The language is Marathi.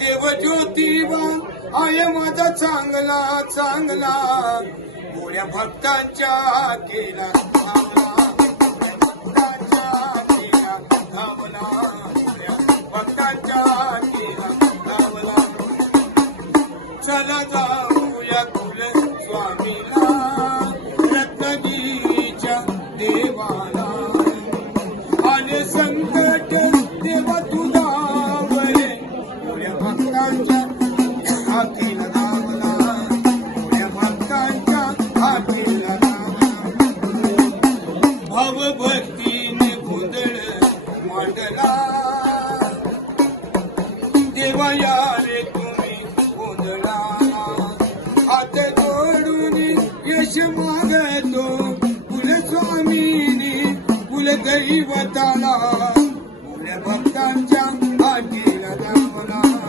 देव ज्योतिबा आहे माझा चांगला चांगला, गोड्या भक्तांच्या केला धावला, भक्तांच्या केला धावला, भक्तांच्या केला धावला. चला जाऊया कुल स्वामीला, रत्नागिरीच्या देवाला. आले संकट देवा तुझा वरे, गोड्या भक्तांच्या हाकेला धावला, गोड्या भक्तांच्या हाकेला धावला. भावभक्तीने भुदळ मांडला, देवा यारे तुम्ही गोंधळा. हात जोडून यश मागतो कुलस्वामीनी, कुलदैवताला, गोड्या भक्तांच्या हाती